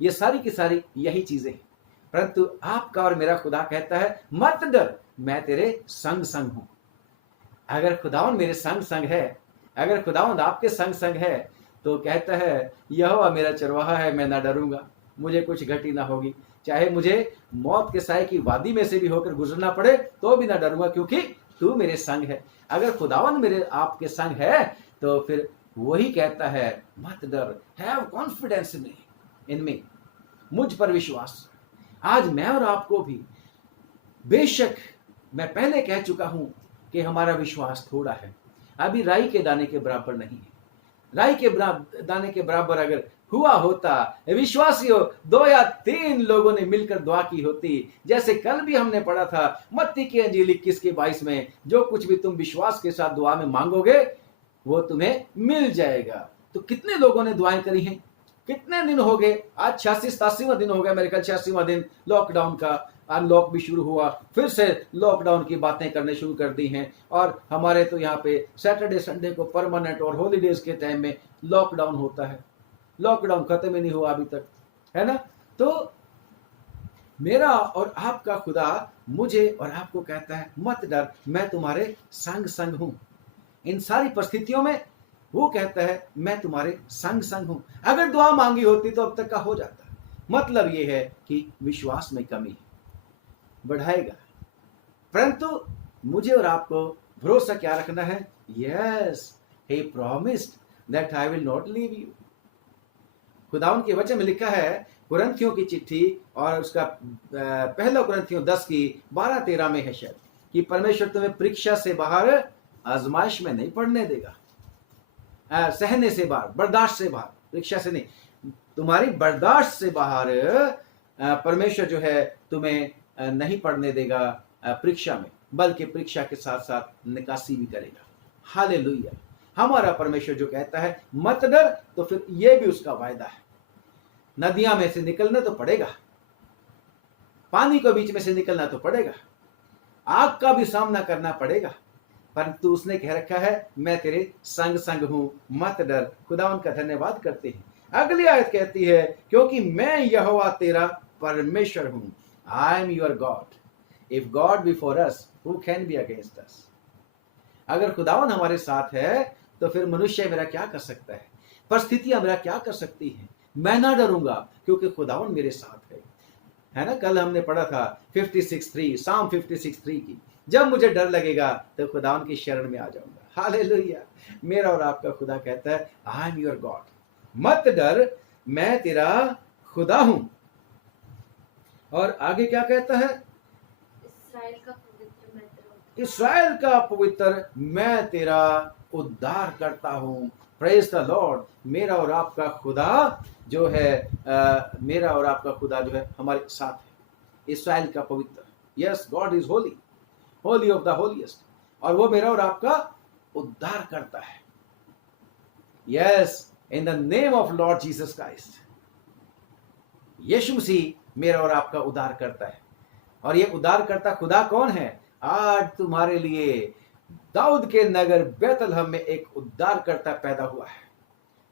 ये सारी की सारी यही चीजें हैं। परंतु आपका और मेरा खुदा कहता है मत डर, मैं तेरे संग संग हूं। अगर खुदावन मेरे संग संग है, अगर खुदावंद आपके संग संग है, तो कहता है यहोवा मेरा चरवाहा है, मैं ना डरूंगा, मुझे कुछ घटी ना होगी। चाहे मुझे मौत के साए की वादी में से भी होकर गुजरना पड़े तो भी ना डरूंगा, क्योंकि तू मेरे संग है। अगर खुदावंद मेरे आपके संग है तो फिर वही कहता है मत डर, हैव कॉन्फिडेंस इन मी, मुझ पर विश्वास। आज मैं और आपको भी, बेशक मैं पहले कह चुका हूं कि हमारा विश्वास थोड़ा है, अभी राई के दाने के बराबर नहीं है। राई के दाने के बराबर अगर हुआ होता, विश्वासियों 2 या 3 लोगों ने मिलकर दुआ की होती, जैसे कल भी हमने पढ़ा था मत्ती की अंजील 21:22 में, जो कुछ भी तुम विश्वास के साथ दुआ में मांगोगे वो तुम्हें मिल जाएगा। तो कितने लोगों ने दुआएं करी हैं? कितने दिन हो गए? आज 86-87वां दिन हो गया मेरे ख्याल, 86वां दिन लॉकडाउन का। अनलॉक भी शुरू हुआ, फिर से लॉकडाउन की बातें करने शुरू कर दी हैं। और हमारे तो यहाँ पे सैटरडे संडे को परमानेंट और हॉलीडेज के टाइम में लॉकडाउन होता है। लॉकडाउन खत्म ही नहीं हुआ अभी तक, है ना? तो मेरा और आपका खुदा मुझे और आपको कहता है मत डर, मैं तुम्हारे संग संग हूं। इन सारी परिस्थितियों में वो कहता है मैं तुम्हारे संग संग हूं। अगर दुआ मांगी होती तो अब तक का हो जाता। मतलब ये है कि विश्वास में कमी है, बढ़ाएगा। परंतु मुझे और आपको भरोसा क्या रखना है? Yes, he promised that I will not leave you। खुदावन के वचन में लिखा है कुरिन्थियों की चिट्ठी और उसका पहला कुरिन्थियों 10:12-13 में है शायद, कि परमेश्वर तुम्हें परीक्षा से बाहर, आजमाइश में नहीं पड़ने देगा। सहने से बाहर, बर्दाश्त से बाहर, परीक्षा से नहीं, तुम्हारी बर्दाश्त से बाहर परमेश्वर जो है तुम्हें नहीं पढ़ने देगा परीक्षा में, बल्कि परीक्षा के साथ साथ निकासी भी करेगा। हालेलुया। हमारा परमेश्वर जो कहता है मत डर, तो फिर यह भी उसका वायदा है। नदियां में से निकलना तो पड़ेगा, पानी को बीच में से निकलना तो पड़ेगा, आग का भी सामना करना पड़ेगा, परंतु उसने कह रखा है मैं तेरे संग संग हूं, मत डर। खुदावन का धन्यवाद करते हैं। अगली आयत कहती है क्योंकि मैं यहोवा तेरा परमेश्वर हूं, I am your God। If God be for us, who can be against us? अगर खुदावन हमारे साथ है तो फिर मनुष्य मेरा क्या कर सकता है? परिस्थितियां मेरा क्या कर सकती हैं? मैं ना डरूंगा क्योंकि खुदावन मेरे साथ है ना? कल हमने पढ़ा था 56:3, साम 56:3 की, जब मुझे डर लगेगा तो खुदावन की शरण में आ जाऊंगा। हालेलुया। मेरा और आपका खुदा कहता है आई एम योर गॉड, मत डर, मैं तेरा खुदा हूं। और आगे क्या कहता है? इस्राएल का पवित्र मैं तेरा उद्धार करता हूं। Praise the Lord. मेरा और आपका खुदा जो है मेरा और आपका खुदा जो है हमारे साथ है, इस्राएल का पवित्र। Yes, God is holy, holy of the holiest, और वो मेरा और आपका उद्धार करता है। Yes, in the name of lord Jesus Christ. Yeshu Masih मेरा और आपका उद्धार करता है। और ये उद्धार करता खुदा कौन है? आज तुम्हारे लिए दाऊद के नगर बैतलहम में एक उद्धार करता पैदा हुआ है।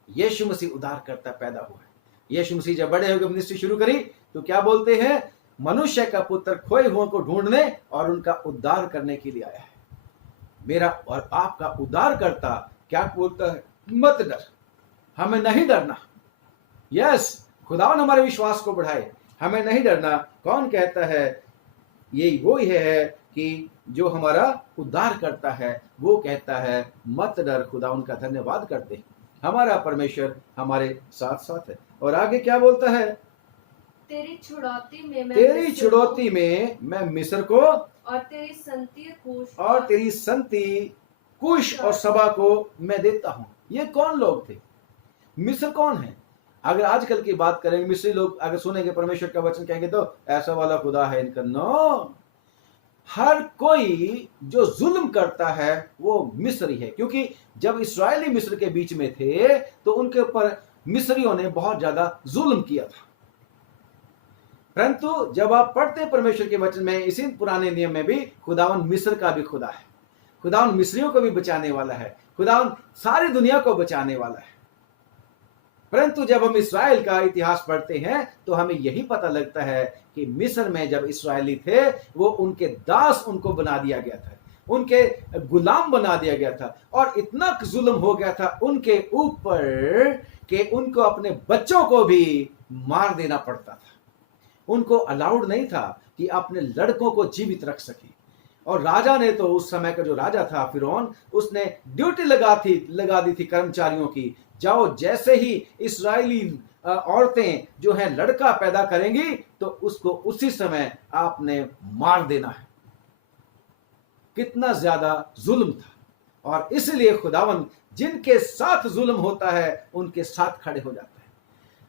यीशु मसीह उद्धार करता पैदा हुआ है। यीशु मसीह जब बड़े होकर मिनिस्ट्री शुरू करी तो क्या बोलते हैं? मनुष्य का पुत्र खोए हुओं को ढूंढने और उनका उद्धार करने के लिए आया है। मेरा और आपका उद्धार करता क्या बोलता है? मत डर, हमें नहीं डरना। यस, खुदावन हमारे विश्वास को बढ़ाए, हमें नहीं डरना। कौन कहता है? ये वो ही है कि जो हमारा उद्धार करता है, वो कहता है मत डर। खुदा उनका धन्यवाद करते हैं, हमारा परमेश्वर हमारे साथ साथ है। और आगे क्या बोलता है? तेरी छुड़ौती में मैं मिस्र को और तेरी संति कुश और सबा को मैं देता हूं। ये कौन लोग थे? मिस्र कौन है? अगर आजकल की बात करेंगे, मिस्री लोग अगर सुनेंगे परमेश्वर का वचन कहेंगे तो ऐसा वाला खुदा है इनका। नो, हर कोई जो जुल्म करता है वो मिस्री है, क्योंकि जब इस्राएली मिस्र के बीच में थे तो उनके ऊपर मिस्रियों ने बहुत ज्यादा जुल्म किया था। परंतु जब आप पढ़ते परमेश्वर के वचन में, इसी पुराने नियम में भी खुदावन मिस्र का भी खुदा है। खुदावन मिस्रियों को भी बचाने वाला है, खुदावन सारी दुनिया को बचाने वाला है। परंतु जब हम इस्राएल का इतिहास पढ़ते हैं तो हमें यही पता लगता है कि मिस्र में जब इस्राएली थे वो उनके दास उनको बना दिया गया था, उनके गुलाम बना दिया गया था, और इतना जुल्म हो गया था उनके ऊपर कि उनको अपने बच्चों को भी मार देना पड़ता था। उनको अलाउड नहीं था कि अपने लड़कों को जीवित रख सके। और राजा ने तो, उस समय का जो राजा था फिरौन, उसने ड्यूटी लगा दी थी कर्मचारियों की, जाओ जैसे ही इस्राएली औरतें जो है लड़का पैदा करेंगी तो उसको उसी समय आपने मार देना है। कितना ज्यादा जुल्म था, और इसलिए खुदावन जिनके साथ जुल्म होता है उनके साथ खड़े हो जाता है।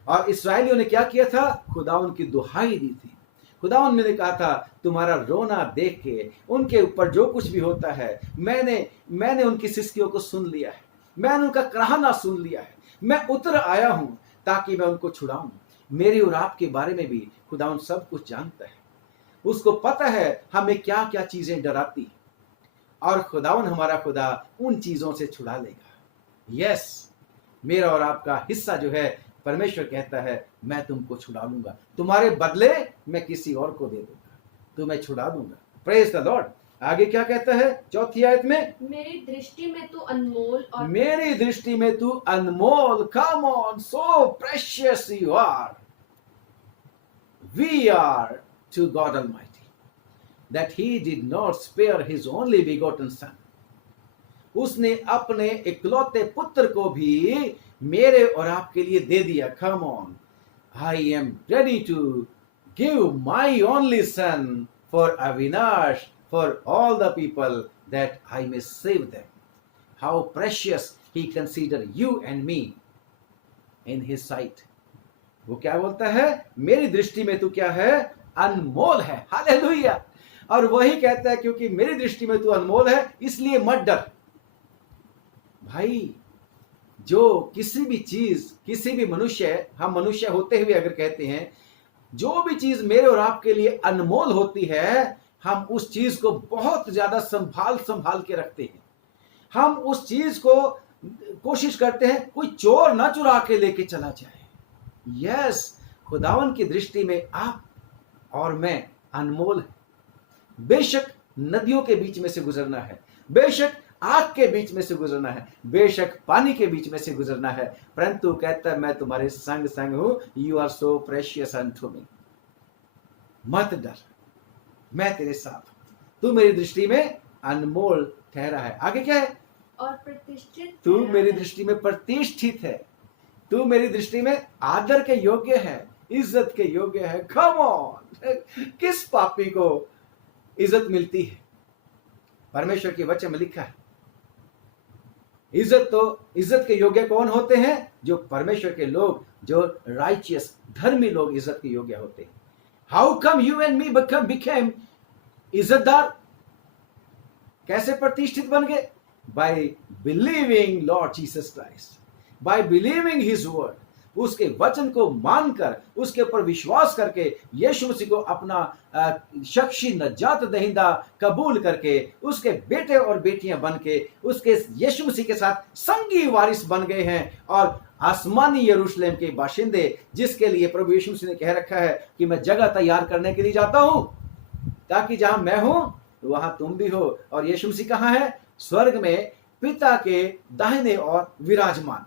और इस्राएलियों ने क्या किया था? खुदावन की दुहाई दी थी। खुदावन ने कहा था तुम्हारा रोना देख के उनके ऊपर जो कुछ भी होता है, मैंने उनकी सिसकियों को सुन लिया है, मैंने उनका कराहना सुन लिया है, मैं उतर आया हूं ताकि मैं उनको छुड़ाऊं। मेरी और आपके बारे में भी खुदावन सब कुछ जानता है, उसको पता है हमें क्या क्या चीजें डराती, और खुदावन हमारा खुदा उन चीजों से छुड़ा लेगा। यस, मेरा और आपका हिस्सा जो है, परमेश्वर कहता है मैं तुमको छुड़ा लूंगा, तुम्हारे बदले मैं किसी और को दे दूंगा, तुम्हें छुड़ा दूंगा। Praise the Lord. आगे क्या कहता है 4थी आयत में? मेरी दृष्टि में तू अनमोल और मेरी दृष्टि में तू अनमोल। Come on, so precious you are. We are to God almighty that he did not spare his only begotten son. उसने अपने इकलौते पुत्र को भी मेरे और आपके लिए दे दिया। Come on, I am ready to give my only son for Avinash, for all the people that I may save them. How precious he considered you and me in his sight. वो क्या बोलता है? मेरी दृष्टि में तू क्या है? अनमोल है। हालेलुया। और वही कहता है क्योंकि मेरी दृष्टि में तू अनमोल है इसलिए मत डर। भाई, जो किसी भी चीज, किसी भी मनुष्य, हम मनुष्य होते हुए अगर कहते हैं, जो भी चीज मेरे और आपके लिए अनमोल होती है, हम उस चीज को बहुत ज्यादा संभाल के रखते हैं। हम उस चीज को कोशिश करते हैं कोई चोर ना चुरा के लेके चला जाए। यस, खुदावन की दृष्टि में आप और मैं अनमोल है। बेशक नदियों के बीच में से गुजरना है, बेशक आग के बीच में से गुजरना है, बेशक पानी के बीच में से गुजरना है, परंतु कहता है मैं तुम्हारे संग संग हूं। You are so precious unto me. मत डर, मैं तेरे साथ हूं। तू मेरी दृष्टि में अनमोल ठहरा है। आगे क्या है? और प्रतिष्ठित तू ठहरा मेरी है। दृष्टि में प्रतिष्ठित है, तू मेरी दृष्टि में आदर के योग्य है, इज्जत के योग्य है। कम ऑन, किस पापी को इज्जत मिलती है? परमेश्वर के वचन में लिखा है इज्जत के योग्य कौन होते हैं? जो परमेश्वर के लोग, जो राइचियस धर्मी लोग इज्जत के योग्य होते हैं। How come you and me became इज्जतदार? कैसे प्रतिष्ठित बन गए? By believing lord Jesus Christ, by believing his word, उसके वचन को मानकर, उसके ऊपर विश्वास करके, यीशु मसीह को अपना शख्सी नजात दहिंदा कबूल करके, उसके बेटे और बेटियां बन के, उसके यीशु मसीह के साथ संगी वारिस बन गए हैं और आसमानी यरूशलेम के बाशिंदे, जिसके लिए प्रभु यीशु मसीह ने कह रखा है कि मैं जगह तैयार करने के लिए जाता हूं, ताकि जहां मैं हूं वहां तुम भी हो। और यीशु मसीह कहां है? स्वर्ग में पिता के दाहिने और विराजमान।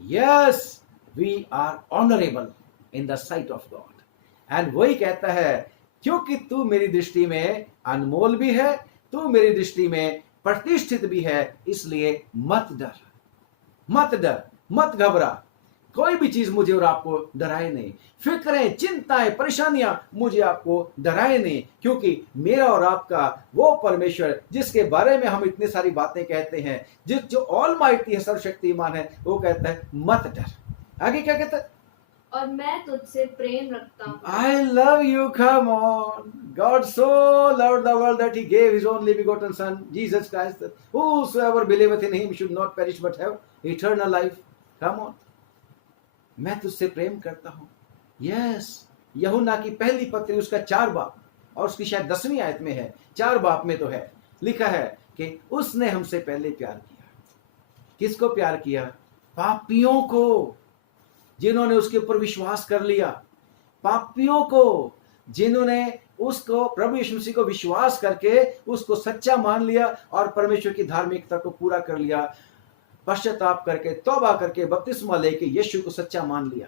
Yes, we are honourable in the sight of God. And वही कहता है, क्योंकि तू मेरी दृष्टि में अनमोल भी है, तू मेरी दृष्टि में प्रतिष्ठित भी है, इसलिए मत डर, मत डर, मत घबरा। कोई भी चीज मुझे और आपको डराए नहीं, फिक्रें, चिंताएं, परेशानियां मुझे आपको डराए नहीं, क्योंकि मेरा और आपका वो परमेश्वर जिसके बारे में हम इतनी सारी बातें कहते हैं, जो ऑलमाइटी है, सर्वशक्तिमान है, वो कहता है मत डर। आगे क्या कहता है? और मैं तुझसे प्रेम रखता हूँ। I love you, come on. God so loved the world that he gave his only begotten son, Jesus Christ, that whosoever believeth in him should not perish but have eternal life. Come on. मैं तुझसे प्रेम करता हूं। Yes, यूहन्ना की पहली पत्री उसका 4 बाब और उसकी शायद 10वीं आयत में है, 4 बाब में तो है, लिखा है कि उसने हमसे पहले प्यार किया। किसको प्यार किया? पापियों को, जिन्होंने उसके ऊपर विश्वास कर लिया। पापियों को, जिन्होंने उसको, प्रभु यीशु मसीह को विश्वास करके उसको सच्चा मान लिया और परमेश्वर की धार्मिकता को पूरा कर लिया, पश्चाताप करके, तौबा करके, बपतिस्मा लेके यीशु को सच्चा मान लिया,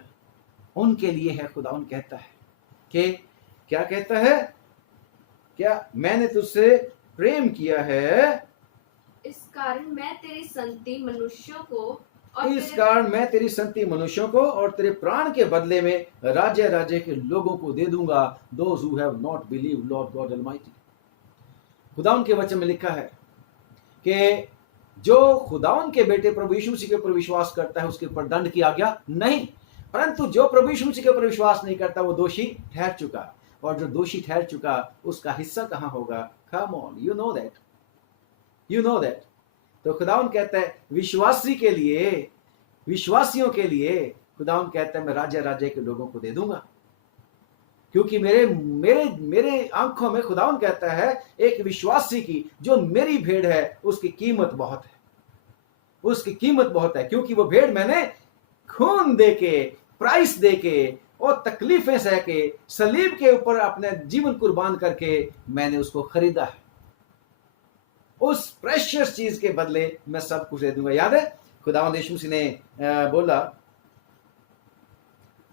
उनके लिए है। खुदावन कहता है कि क्या कहता है? क्या मैंने तुझसे प्रेम किया है, इस कारण मैं तेरी संति मनुष्यों को इस कारण मैं तेरी संति मनुष्यों को और तेरे प्राण के बदले में राज्य राज्य के लोगों को दे दूंगा, those who have not believed Lord God Almighty। खुदावन के वचन में लिखा है कि जो खुदावन के बेटे प्रभु यीशु मसीह के ऊपर विश्वास करता है उसके ऊपर दंड की आज्ञा नहीं, परंतु जो प्रभु यीशु मसीह के ऊपर विश्वास नहीं करता वो दोषी ठहर चुका, और जो दोषी ठहर चुका उसका हिस्सा कहां होगा? Come on, you know that. तो खुदावन कहता है विश्वासी के लिए, विश्वासियों के लिए खुदावन कहता है मैं राज्य राज्य के लोगों को दे दूंगा, क्योंकि मेरे आंखों में खुदावन कहता है एक विश्वासी की, जो मेरी भेड़ है, उसकी कीमत बहुत है, उसकी कीमत बहुत है, क्योंकि वो भेड़ मैंने खून देके, प्राइस देके और तकलीफें सह के, सलीब के ऊपर अपने जीवन कुर्बान करके मैंने उसको खरीदा है। उस प्रेशियस चीज के बदले मैं सब कुछ दे दूंगा। याद है खुदावंद यीशु मसीह ने बोला,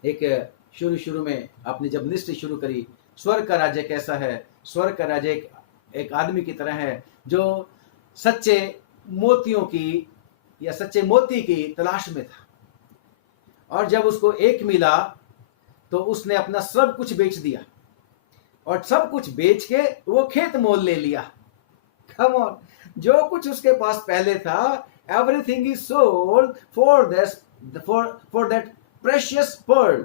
एक शुरू में अपनी जब मिनिस्ट्री शुरू करी, स्वर्ग का राज्य कैसा है? स्वर्ग का राज्य एक आदमी की तरह है जो सच्चे मोतियों की या सच्चे मोती की तलाश में था, और जब उसको एक मिला तो उसने अपना सब कुछ बेच दिया, और सब कुछ बेच के वो खेत मोल ले लिया। Come on, जो कुछ उसके पास पहले था, everything is sold for that precious pearl.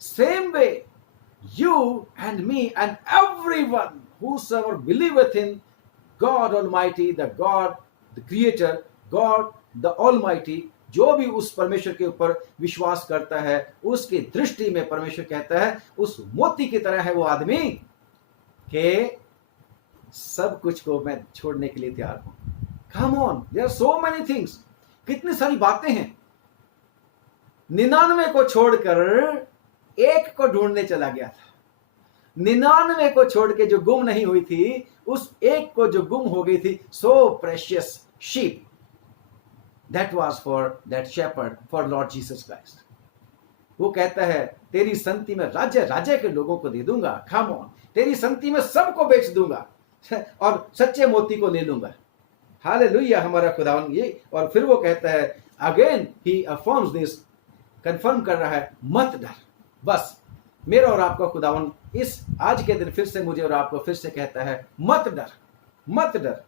Same way, you and me and everyone whosoever believeth in God Almighty, the God, the Creator, God the Almighty, जो भी उस परमेश्वर के ऊपर विश्वास करता है, उसकी दृष्टि में परमेश्वर कहता है उस मोती की तरह है वो आदमी के सब कुछ को मैं छोड़ने के लिए तैयार हूं। Come on, there are so many things, कितनी सारी बातें हैं। 99 को छोड़कर एक को ढूंढने चला गया था, 99 को छोड़ के जो गुम नहीं हुई थी, उस एक को जो गुम हो गई थी, so precious sheep, that was for that shepherd, for Lord Jesus Christ। वो कहता है तेरी संति में राज्य राज्य के लोगों को दे दूंगा। Come on, तेरी संगति में सबको बेच दूंगा और सच्चे मोती को ले लूंगा। हालेलुया, हमारा खुदावन ये। और फिर वो कहता है, again he affirms this, confirm कर रहा है, मत डर। बस मेरा और आपका खुदावन इस आज के दिन फिर से मुझे और आपको फिर से कहता है, मत डर, मत डर,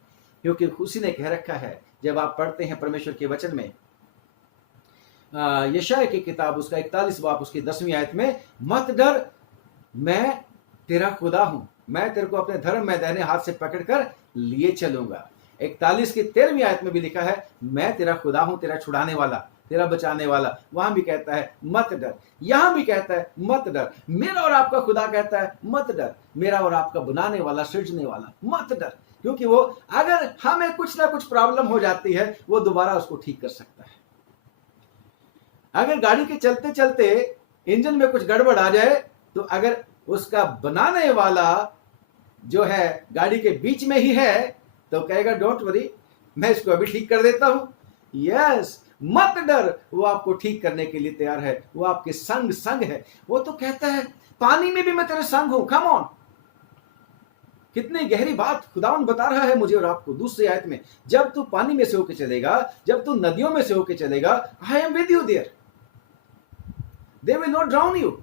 क्योंकि उसी ने कह रखा है। जब आप पढ़ते हैं परमेश्वर के वचन में यशायाह की किताब उसका 41 बाब उसकी 10वीं आयत में, मत डर, मैं तेरा खुदा हूं, मैं तेरे को अपने धर्म में दाहिने हाथ से पकड़कर लिए चलूंगा। 41 की 13वीं आयत में भी लिखा है, मैं तेरा खुदा हूं, तेरा छुड़ाने वाला, तेरा बचाने वाला। वहां भी कहता है मत डर, यहां भी कहता है मत डर। मेरा और आपका खुदा कहता है मत डर, मेरा और आपका बनाने वाला, सृजने वाला, मत डर, क्योंकि वो अगर हमें कुछ ना कुछ प्रॉब्लम हो जाती है वो दोबारा उसको ठीक कर सकता है। अगर गाड़ी के चलते चलते इंजन में कुछ गड़बड़ आ जाए तो अगर उसका बनाने वाला जो है गाड़ी के बीच में ही है तो कहेगा डोंट वरी, मैं इसको अभी ठीक कर देता हूं। यस, मत डर, वो आपको ठीक करने के लिए तैयार है, वो आपके संग संग है। वो तो कहता है पानी में भी मैं तेरे संग हूं, कम ऑन। कितनी गहरी बात खुदावन बता रहा है मुझे और आपको। दूसरी आयत में, जब तू पानी में से होके चलेगा, जब तू नदियों में से होके चलेगा, I am with you there, they will not drown you.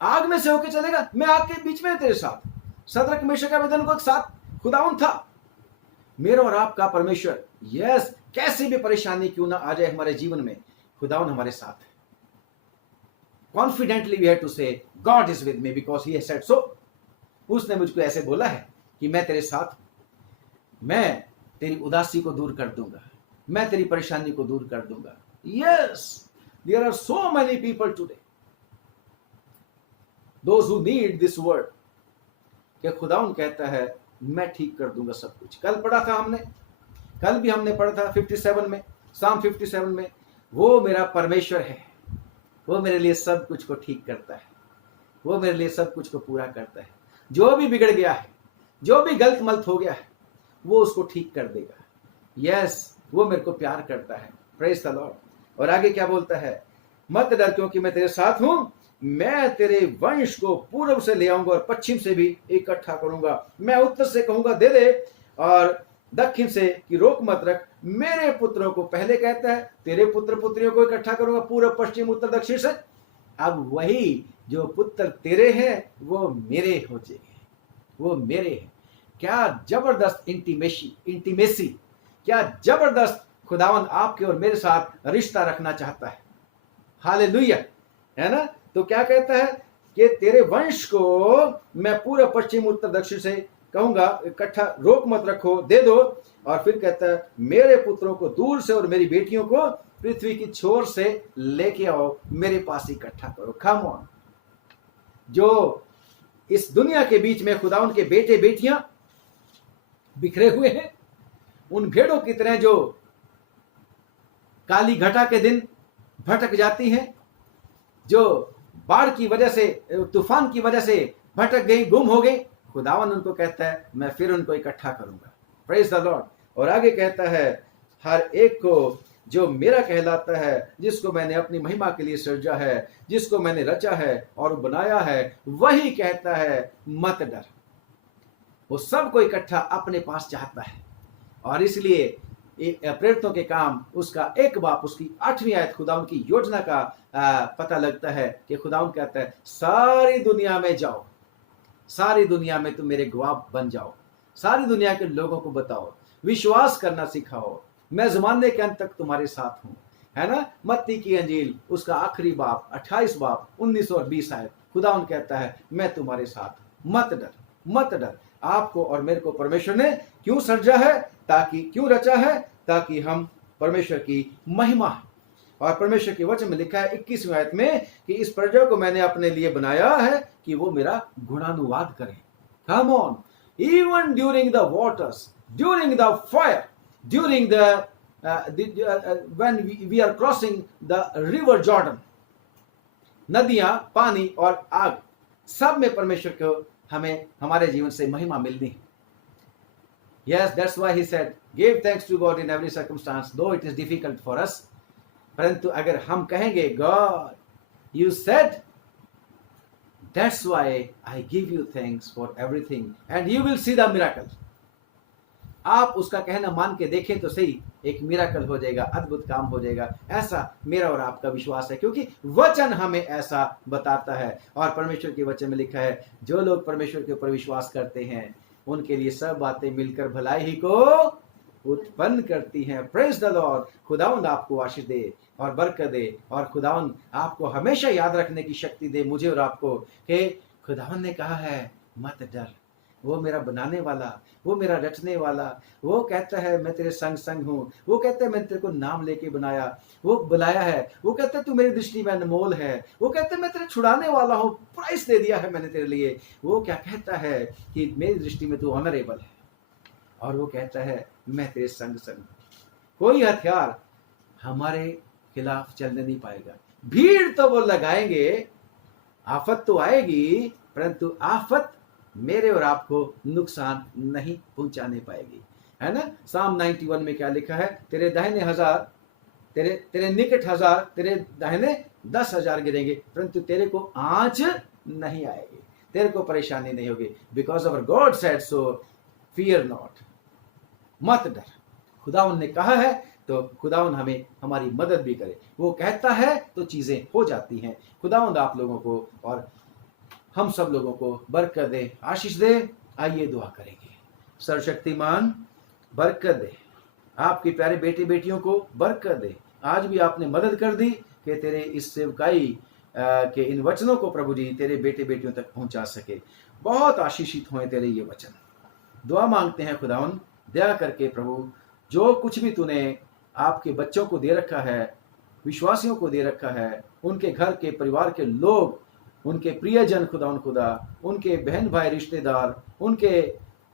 आग में से होके चलेगा, मैं आग के बीच में तेरे साथ। सदरक मेशक अबेदनगो को एक साथ खुदावन था। मेरा और आपका परमेश्वर, यस, कैसी भी परेशानी क्यों ना आ जाए हमारे जीवन में, खुदावन हमारे साथ है। कॉन्फिडेंटली वी हैव टू से God is with me because he has said so. उसने मुझको ऐसे बोला है कि मैं तेरे साथ हूं, मैं तेरी उदासी को दूर कर दूंगा, मैं तेरी परेशानी को दूर कर दूंगा। Yes, there are so many people today those who need this word, कि खुदावन कहता है मैं ठीक कर दूंगा सब कुछ। कल पढ़ा था हमने, कल भी हमने पढ़ा था 57 में, साम 57 में, वो मेरा परमेश्वर है, वो मेरे लिए सब कुछ को ठीक करता है, वो मेरे लिए सब कुछ को पूरा करता है। जो भी बिगड़ गया है, जो भी गलत मलत हो गया है, वो उसको ठीक कर देगा। यस, वो मेरे को प्यार करता है। Praise the Lord. और आगे क्या बोलता है, मत डर क्योंकि मैं तेरे साथ हूं, मैं तेरे वंश को पूर्व से ले आऊंगा और पश्चिम से भी इकट्ठा करूंगा। मैं उत्तर से कहूंगा दे दे और दक्षिण से कि रोक मत रख। मेरे पुत्रों को, पहले कहता है तेरे पुत्र पुत्रियों को इकट्ठा करूंगा पूर्व पश्चिम उत्तर दक्षिण से। अब वही जो पुत्र तेरे हैं वो मेरे हो जाएंगे, वो मेरे हैं। क्या जबरदस्त इंटीमेसी, क्या जबरदस्त खुदावन आपके और मेरे साथ रिश्ता रखना चाहता है। हालेलुया, है ना। तो क्या कहता है कि तेरे वंश को मैं पूरा पश्चिम उत्तर दक्षिण से कहूंगा इकट्ठा, रोक मत रखो, दे दो। और फिर कहता है मेरे पुत्रों को दूर से और मेरी बेटियों को पृथ्वी की छोर से लेके आओ, मेरे पास इकट्ठा करो। Come on. जो इस दुनिया के बीच में खुदा उनके बेटे बेटियां बिखरे हुए हैं, उन भेड़ों की तरह जो काली घटा के दिन भटक जाती हैं, जो बाढ़ की वजह से, तूफान की वजह से भटक गई, गुम हो गई, खुदावन उनको कहता है मैं फिर उनको इकट्ठा करूंगा। Praise the Lord. और आगे कहता है हर एक को जो मेरा कहलाता है, जिसको मैंने अपनी महिमा के लिए सृजा है, जिसको मैंने रचा है और बनाया है, वही कहता है मत डर। वो सबको इकट्ठा अपने पास चाहता है। और इसलिए प्रेरितों के काम उसका 1 बाब उसकी 8वीं आयत खुदावन की योजना का पता लगता है कि खुदावन कहता है सारी दुनिया में जाओ, सारी दुनिया में तुम मेरे गवाह बन जाओ, सारी दुनिया के लोगों को बताओ, विश्वास करना सिखाओ, मैं ज़माने के अंत तक तुम्हारे साथ हूं, है ना। मत्ती की अंजील उसका आखिरी बाब 28 बाब 19 और 20 आयत खुदावन कहता है मैं तुम्हारे साथ, मत डर, मत डर। आपको और मेरे को परमेश्वर ने क्यों सृजा है, ताकि, क्यों रचा है, ताकि हम परमेश्वर की महिमा। और परमेश्वर के वचन में लिखा है 21वीं आयत में कि इस प्रजा को मैंने अपने लिए बनाया है कि वो मेरा गुणानुवाद करें। Come on, even during the waters, during the fire, during when we are crossing the river Jordan, नदियां, पानी और आग, सब में परमेश्वर को हमें हमारे जीवन से महिमा मिलनी है। Yes, that's why he said, give thanks to God in every circumstance, though it is difficult for us. परंतु अगर हम कहेंगे God, you said, That's why I give you thanks for everything and you will see the miracle. आप उसका कहना मान के देखें तो सही, एक मिराकल हो जाएगा, अद्भुत काम हो जाएगा। ऐसा मेरा और आपका विश्वास है, क्योंकि वचन हमें ऐसा बताता है। और परमेश्वर के वचन में लिखा है, जो लोग परमेश्वर के ऊपर विश्वास करते हैं उनके लिए सब बातें मिलकर भलाई ही को उत्पन्न करती हैं। Praise the Lord. खुदावंद आपको आशीष दे और बरकत दे, और खुदावंद आपको हमेशा याद रखने की शक्ति दे, मुझे और आपको, कि खुदावंद ने कहा है मत डर, वो मेरा बनाने वाला, वो मेरा रचने वाला, वो कहता है मैं तेरे संग संग हूँ, वो कहता है मैंने तेरे को नाम लेके बनाया, वो बुलाया है, वो कहता है तू मेरी दृष्टि में अनमोल है, वो कहता है मैं तेरे छुड़ाने वाला हूँ, प्राइस दे दिया है मैंने तेरे लिए। वो क्या कहता है कि मेरी दृष्टि में तू ऑनरेबल है, और वो कहता है मैं तेरे संग संग। कोई हथियार हमारे खिलाफ चलने नहीं पाएगा। भीड़ तो वो लगाएंगे, आफत तो आएगी, परंतु आफत मेरे और आपको नुकसान नहीं पहुंचाने पाएगी, है ना। साम 91 में क्या लिखा है, तेरे दाहिने 1000, तेरे निकट 1000, तेरे दाहिने 10,000 गिरेंगे, परंतु तेरे को आंच नहीं आएगी, तेरे को परेशानी नहीं होगी। Because our God said so, fear not, मत डर। खुदावन ने कहा है तो खुदावन हमें हमारी मदद भी करे। वो कहता है तो चीजें हो जाती हैं। खुदावन आप लोगों को और हम सब लोगों को बरकत दे, आशीष दे। आइए दुआ करेंगे। सर्वशक्तिमान बरकत दे, आपके प्यारे बेटे बेटियों को बरकत दे। आज भी आपने मदद कर दी कि तेरे इस सेवकाई के इन वचनों को प्रभु जी तेरे बेटे बेटियों तक पहुंचा सके। बहुत आशीषित हों तेरे ये वचन। दुआ मांगते हैं खुदावन, दया करके प्रभु, जो कुछ भी तूने आपके बच्चों को दे रखा है, विश्वासियों को दे रखा है, उनके घर के परिवार के लोग, उनके प्रियजन खुदा, उनके बहन भाई रिश्तेदार, उनके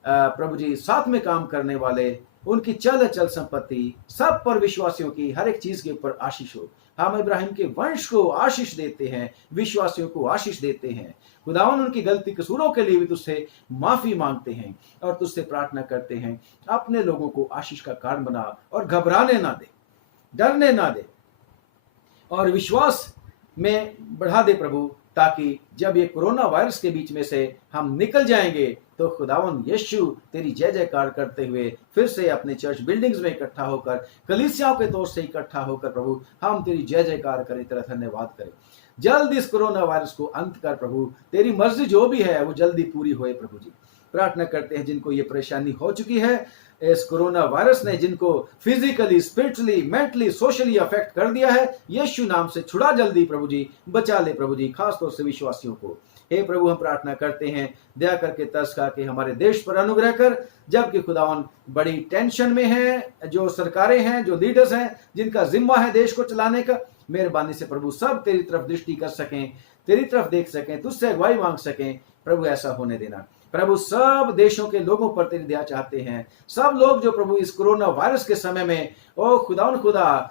प्रभु जी साथ में काम करने वाले, उनकी चल संपत्ति, सब पर विश्वासियों की हर एक चीज के ऊपर आशीष हो। हम इब्राहिम के वंश को आशीष देते हैं, विश्वासियों को आशीष देते हैं। खुदावन उनकी गलती कसूरों के लिए भी तुझसे माफी मांगते हैं और तुझसे प्रार्थना करते हैं, अपने लोगों को आशीष का कारण बना और घबराने ना दे, डरने ना दे, और विश्वास में बढ़ा दे प्रभु, ताकि जब ये कोरोना वायरस के बीच में से हम निकल जाएंगे तो खुदावन यीशु तेरी जय जयकार करते हुए फिर से अपने चर्च बिल्डिंग्स में इकट्ठा होकर, कलीसियाओं के तौर से इकट्ठा होकर प्रभु हम तेरी जय जयकार करें, तेरा धन्यवाद करें। जल्द इस कोरोना वायरस को अंत कर प्रभु, तेरी मर्जी जो भी है वो जल्दी पूरी होए प्रभु जी। प्रार्थना करते हैं जिनको ये परेशानी हो चुकी है, इस कोरोना वायरस ने जिनको physically, spiritually, mentally, socially affect कर दिया है, यीशु नाम से छुड़ा जल्दी प्रभु जी, बचा ले प्रभु जी, खास तौर से विश्वासियों को। हे प्रभु हम प्रार्थना करते हैं, दया करके तरस खा के हमारे देश पर अनुग्रह कर, जबकि खुदावन बड़ी टेंशन में है, जो सरकारें हैं, जो लीडर्स हैं, जिनका जिम्मा है देश को चलाने का, मेहरबानी से प्रभु सब तेरी तरफ दृष्टि कर सकें, तेरी तरफ देख सकें, तुझसे अगुवाई मांग सकें प्रभु, ऐसा होने देना प्रभु। सब देशों के लोगों पर तेरी दया चाहते हैं, सब लोग जो प्रभु इस कोरोना वायरस के समय में ओ खुदा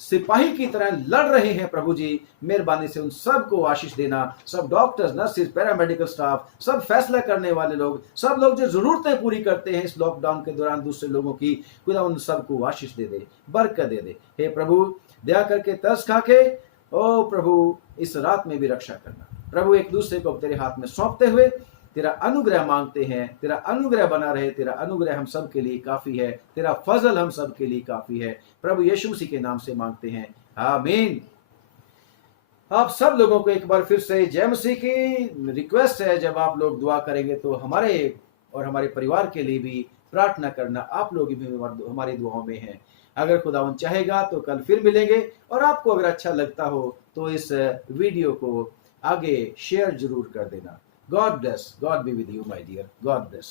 सिपाही की तरह लड़ रहे हैं प्रभु जी, मेहरबानी से उन सब को आशीष देना। सब डॉक्टर्स, नर्सेज, पैरामेडिकल स्टाफ, सब फैसला करने वाले लोग, सब लोग जो जरूरतें पूरी करते हैं इस लॉकडाउन के दौरान दूसरे लोगों की, खुदा उन सबको आशीष दे दे, बरकत दे दे। हे प्रभु दया करके तरस खा के ओ प्रभु इस रात में भी रक्षा करना प्रभु। एक दूसरे को तेरे हाथ में सौंपते हुए तेरा अनुग्रह मांगते हैं, तेरा अनुग्रह बना रहे, तेरा अनुग्रह हम सब के लिए काफी है, तेरा फजल हम सब के लिए काफी है प्रभु। यीशु मसीह के नाम से मांगते हैं, आमीन। आप सब लोगों को एक बार फिर से जय मसीह की रिक्वेस्ट है, जब आप लोग दुआ करेंगे तो हमारे और हमारे परिवार के लिए भी प्रार्थना करना। आप लोग भी हमारी दुआओं में हैं। अगर खुदावन चाहेगा तो कल फिर मिलेंगे, और आपको अगर अच्छा लगता हो तो इस वीडियो को आगे शेयर जरूर कर देना। God bless. God be with you, my dear. God bless.